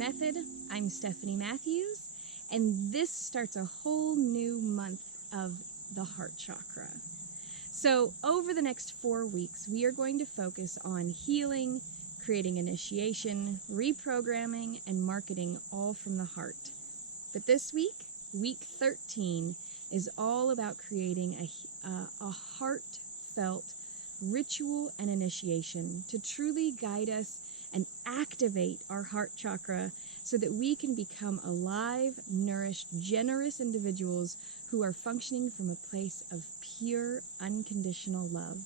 Method. I'm Stephanie Matthews, and this starts a whole new month of the heart chakra. So over the next 4 weeks, we are going to focus on healing, creating initiation, reprogramming, and marketing, all from the heart. But this week, week 13, is all about creating a heartfelt ritual and initiation to truly guide us and activate our heart chakra so that we can become alive, nourished, generous individuals who are functioning from a place of pure, unconditional love.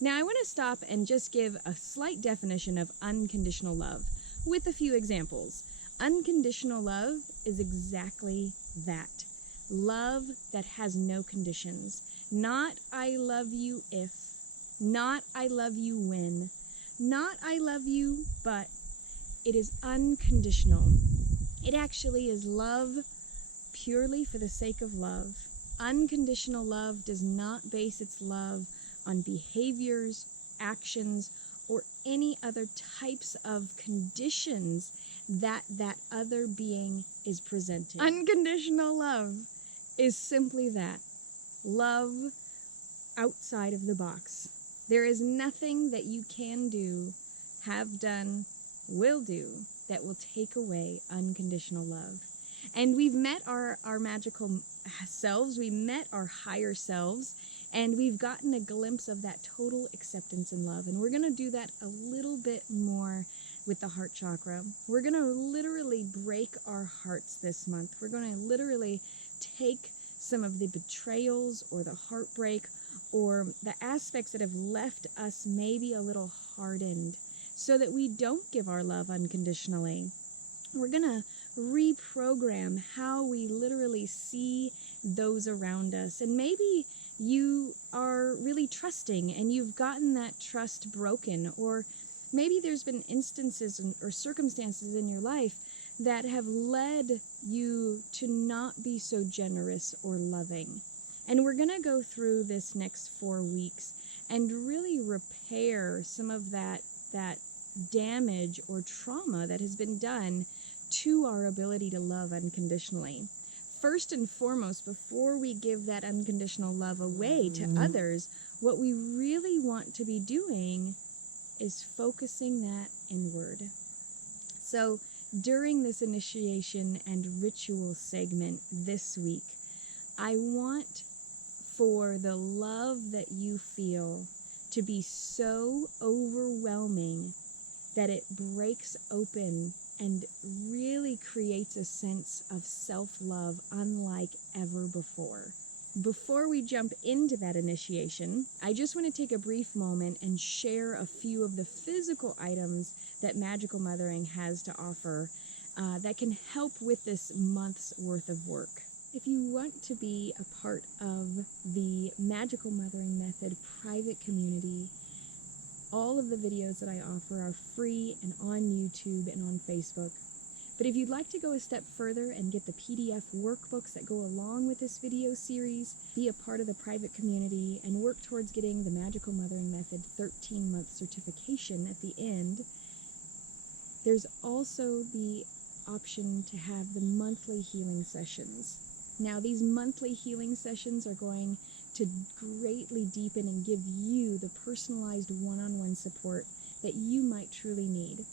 Now, I want to stop and just give a slight definition of unconditional love with a few examples. Unconditional love is exactly that. Love that has no conditions. Not I love you if, not I love you when, not I love you but. It is unconditional. It actually is love purely for the sake of love. Unconditional love does not base its love on behaviors, actions, or any other types of conditions that other being is presenting. Unconditional love is simply that. Love outside of the box. There is nothing that you can do, have done, will do that will take away unconditional love. And we've met our magical selves, we met our higher selves, and we've gotten a glimpse of that total acceptance and love. And we're going to do that a little bit more with the heart chakra. We're going to literally break our hearts this month. We're going to literally take some of the betrayals or the heartbreak or the aspects that have left us maybe a little hardened so that we don't give our love unconditionally. We're going to reprogram how we literally see those around us. And maybe you are really trusting and you've gotten that trust broken, or maybe there's been instances or circumstances in your life that have led you to not be so generous or loving. And we're going to go through this next 4 weeks and really repair some of that damage or trauma that has been done to our ability to love unconditionally. First and foremost, before we give that unconditional love away to others, what we really want to be doing is focusing that inward. So during this initiation and ritual segment this week, I want for the love that you feel to be so overwhelming that it breaks open and really creates a sense of self-love unlike ever before. Before we jump into that initiation, I just want to take a brief moment and share a few of the physical items that Magical Mothering has to offer that can help with this month's worth of work. If you want to be a part of the Magical Mothering Method private community, all of the videos that I offer are free and on YouTube and on Facebook. But if you'd like to go a step further and get the PDF workbooks that go along with this video series, be a part of the private community, and work towards getting the Magical Mothering Method 13-month certification at the end, there's also the option to have the monthly healing sessions. Now, these monthly healing sessions are going to greatly deepen and give you the personalized one-on-one support that you might truly need.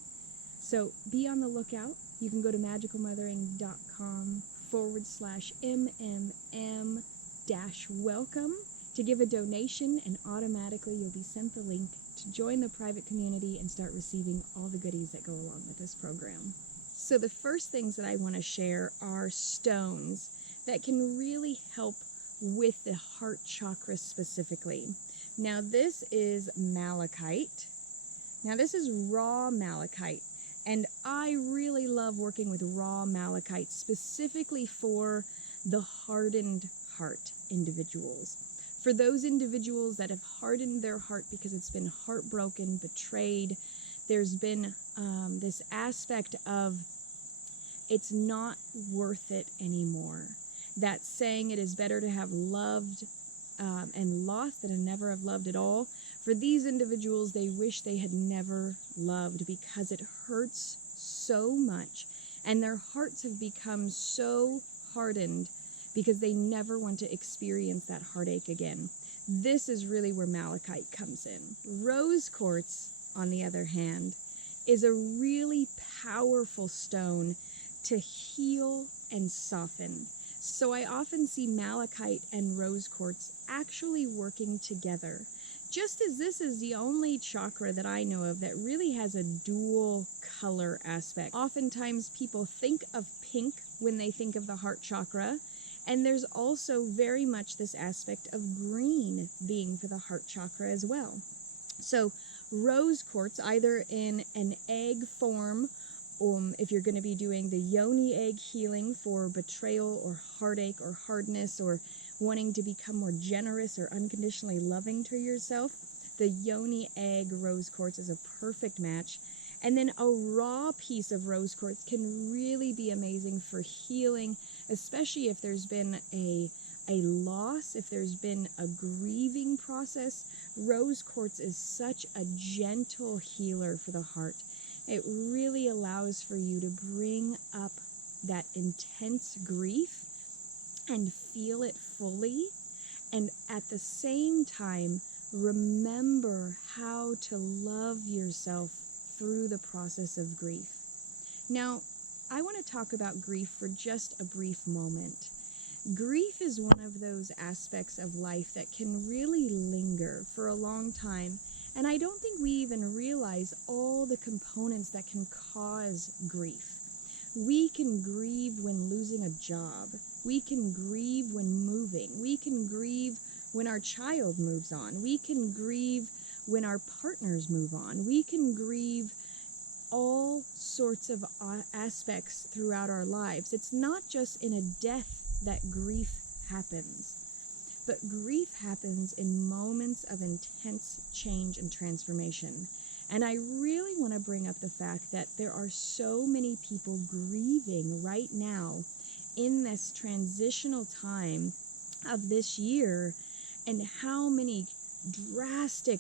So be on the lookout. You can go to magicalmothering.com/MMM-welcome to give a donation, and automatically you'll be sent the link to join the private community and start receiving all the goodies that go along with this program. So the first things that I want to share are stones that can really help with the heart chakra specifically. Now this is malachite. Now this is raw malachite, and I really love working with raw malachite specifically for the hardened heart individuals. For those individuals that have hardened their heart because it's been heartbroken, betrayed, there's been this aspect of it's not worth it anymore. That saying, it is better to have loved and lost than to never have loved at all. For these individuals, they wish they had never loved because it hurts so much and their hearts have become so hardened because they never want to experience that heartache again. This is really where malachite comes in. Rose quartz, on the other hand, is a really powerful stone to heal and soften. So I often see malachite and rose quartz actually working together. Just as this is the only chakra that I know of that really has a dual color aspect. Oftentimes people think of pink when they think of the heart chakra, and there's also very much this aspect of green being for the heart chakra as well. So rose quartz, either in an egg form, if you're going to be doing the yoni egg healing for betrayal or heartache or hardness or wanting to become more generous or unconditionally loving to yourself, the yoni egg rose quartz is a perfect match. And then a raw piece of rose quartz can really be amazing for healing, especially if there's been a loss, if there's been a grieving process. Rose quartz is such a gentle healer for the heart. It really allows for you to bring up that intense grief and feel it fully, and at the same time remember how to love yourself through the process of grief. Now, I want to talk about grief for just a brief moment. Grief is one of those aspects of life that can really linger for a long time, and I don't think we even realize all the components that can cause grief. We can grieve when losing a job. We can grieve when moving. We can grieve when our child moves on. We can grieve when our partners move on. We can grieve all sorts of aspects throughout our lives. It's not just in a death that grief happens, but grief happens in moments of intense change and transformation. And I really want to bring up the fact that there are so many people grieving right now in this transitional time of this year, and how many drastic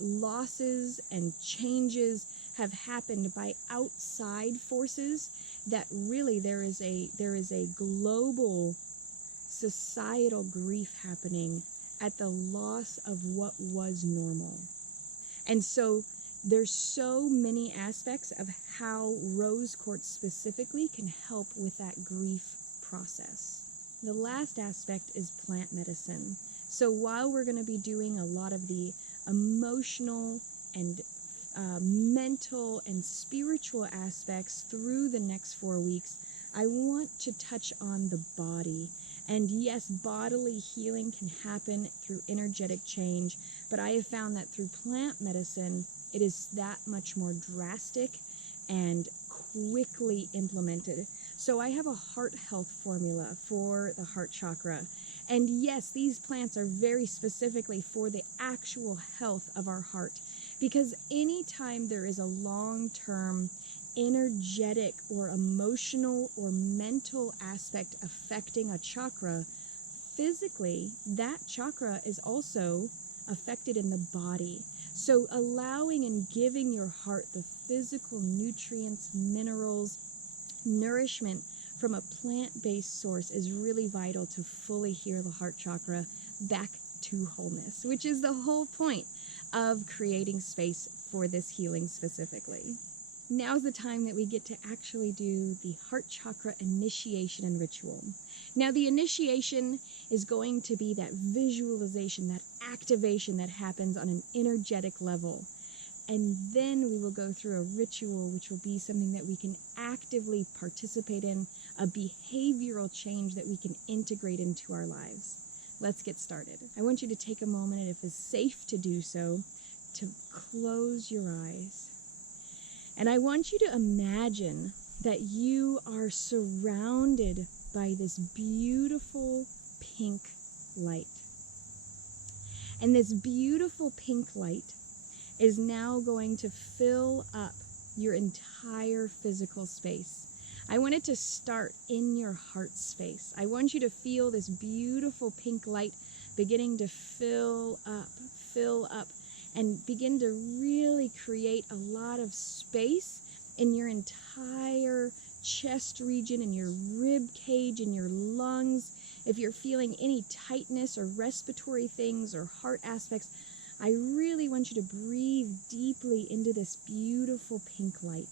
losses and changes have happened by outside forces, that really there is a global societal grief happening at the loss of what was normal. And so there's so many aspects of how rose quartz specifically can help with that grief process. The last aspect is plant medicine. So while we're going to be doing a lot of the emotional and mental and spiritual aspects through the next 4 weeks, I want to touch on the body. And yes, bodily healing can happen through energetic change, but I have found that through plant medicine, it is that much more drastic and quickly implemented. So I have a heart health formula for the heart chakra. And yes, these plants are very specifically for the actual health of our heart, because anytime there is a long-term energetic or emotional or mental aspect affecting a chakra, physically, that chakra is also affected in the body. So allowing and giving your heart the physical nutrients, minerals, nourishment from a plant-based source is really vital to fully heal the heart chakra back to wholeness, which is the whole point of creating space for this healing specifically. Now's the time that we get to actually do the heart chakra initiation and ritual. Now, the initiation is going to be that visualization, that activation that happens on an energetic level. And then we will go through a ritual, which will be something that we can actively participate in, a behavioral change that we can integrate into our lives. Let's get started. I want you to take a moment, and if it's safe to do so, to close your eyes. And I want you to imagine that you are surrounded by this beautiful pink light. And this beautiful pink light is now going to fill up your entire physical space. I want it to start in your heart space. I want you to feel this beautiful pink light beginning to fill up, and begin to really create a lot of space in your entire chest region, in your rib cage, in your lungs. If you're feeling any tightness or respiratory things or heart aspects, I really want you to breathe deeply into this beautiful pink light.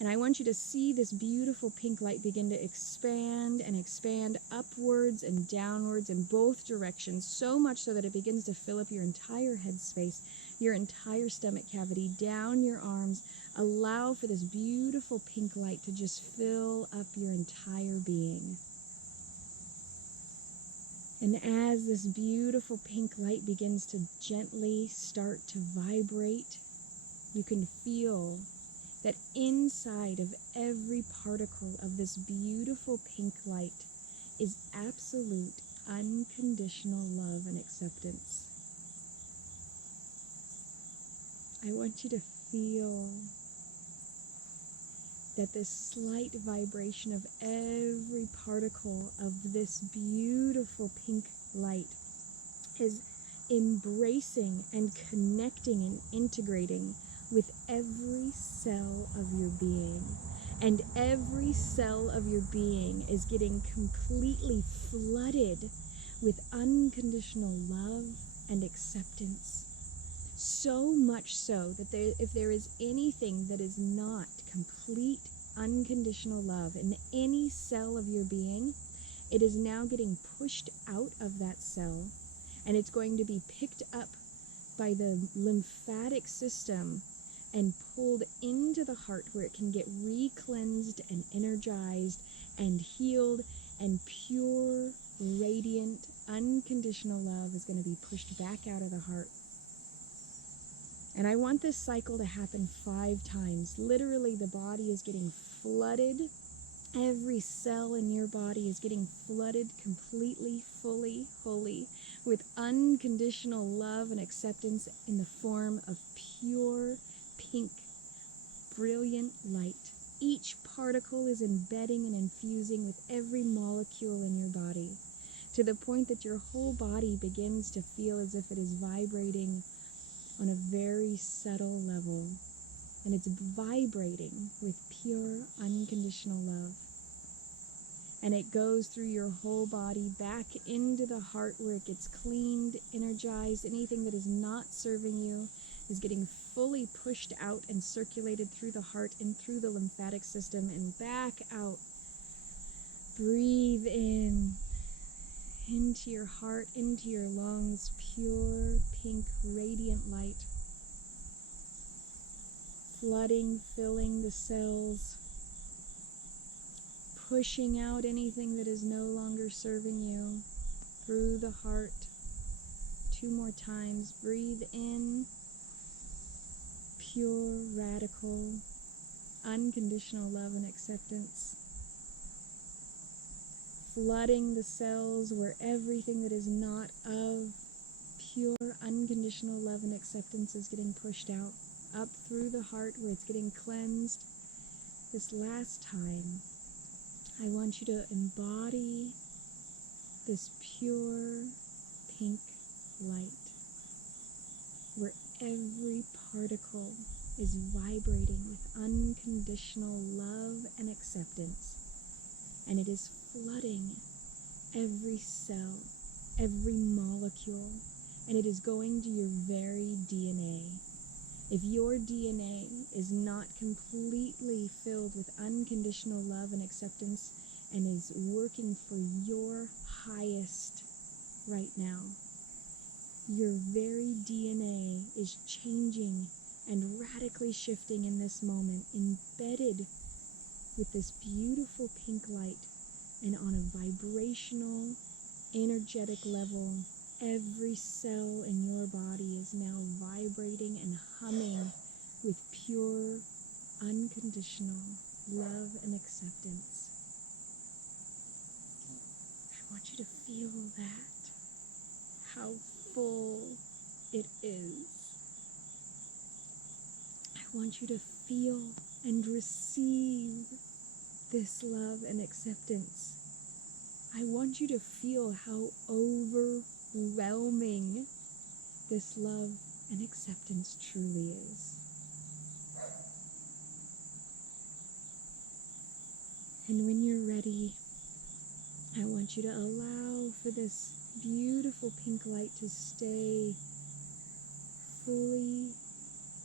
And I want you to see this beautiful pink light begin to expand and expand upwards and downwards in both directions, so much so that it begins to fill up your entire head space, your entire stomach cavity, down your arms. Allow for this beautiful pink light to just fill up your entire being. And as this beautiful pink light begins to gently start to vibrate, you can feel that inside of every particle of this beautiful pink light is absolute unconditional love and acceptance. I want you to feel that this slight vibration of every particle of this beautiful pink light is embracing and connecting and integrating with every cell of your being. And every cell of your being is getting completely flooded with unconditional love and acceptance. So much so that if there is anything that is not complete unconditional love in any cell of your being, it is now getting pushed out of that cell, and it's going to be picked up by the lymphatic system and pulled into the heart, where it can get re-cleansed and energized and healed, and pure, radiant, unconditional love is going to be pushed back out of the heart. And I want this cycle to happen 5 times. Literally, the body is getting flooded. Every cell in your body is getting flooded completely, fully, wholly, with unconditional love and acceptance in the form of pure, pink, brilliant light. Each particle is embedding and infusing with every molecule in your body, to the point that your whole body begins to feel as if it is vibrating on a very subtle level, and it's vibrating with pure, unconditional love. And it goes through your whole body, back into the heart, where it gets cleaned, energized. Anything that is not serving you is getting fully pushed out and circulated through the heart and through the lymphatic system and back out. Breathe in, into your heart, into your lungs, pure, pink, radiant light, flooding, filling the cells, pushing out anything that is no longer serving you through the heart. 2 more times. Breathe in, pure, radical, unconditional love and acceptance, flooding the cells where everything that is not of pure, unconditional love and acceptance is getting pushed out, up through the heart where it's getting cleansed. This last time, I want you to embody this pure pink light, where every particle is vibrating with unconditional love and acceptance, and it is flooding every cell, every molecule, and it is going to your very DNA. If your DNA is not completely filled with unconditional love and acceptance and is working for your highest right now, your very DNA is changing and radically shifting in this moment, embedded with this beautiful pink light, and on a vibrational, energetic level, every cell in your body is now vibrating and humming with pure, unconditional love and acceptance. I want you to feel that, how full it is. I want you to feel and receive this love and acceptance. I want you to feel how overwhelming this love and acceptance truly is. And when you're ready, I want you to allow for this beautiful pink light to stay fully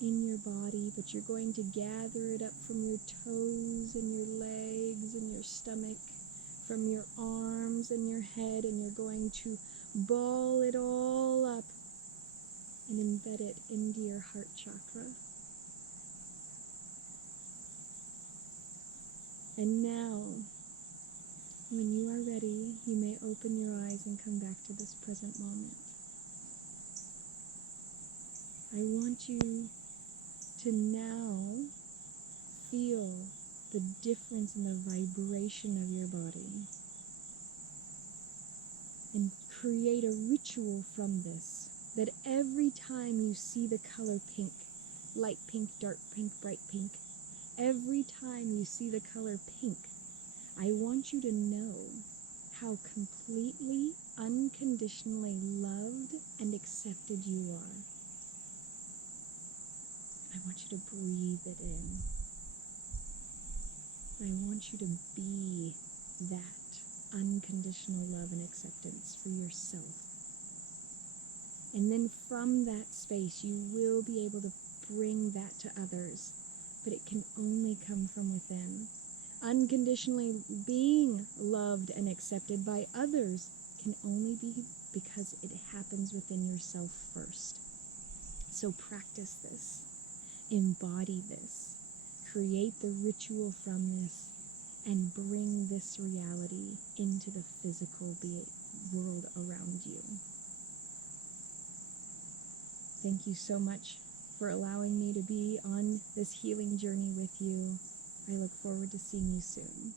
in your body, but you're going to gather it up from your toes and your legs and your stomach, from your arms and your head, and you're going to ball it all up and embed it into your heart chakra. And now, when you are ready, you may open your eyes and come back to this present moment. I want you to now feel the difference in the vibration of your body and create a ritual from this, that every time you see the color pink, light pink, dark pink, bright pink, every time you see the color pink, I want you to know how completely, unconditionally loved and accepted you are. I want you to breathe it in. I want you to be that unconditional love and acceptance for yourself. And then from that space, you will be able to bring that to others, but it can only come from within. Unconditionally being loved and accepted by others can only be because it happens within yourself first. So practice this, embody this, create the ritual from this, and bring this reality into the physical world around you. Thank you so much for allowing me to be on this healing journey with you. I look forward to seeing you soon.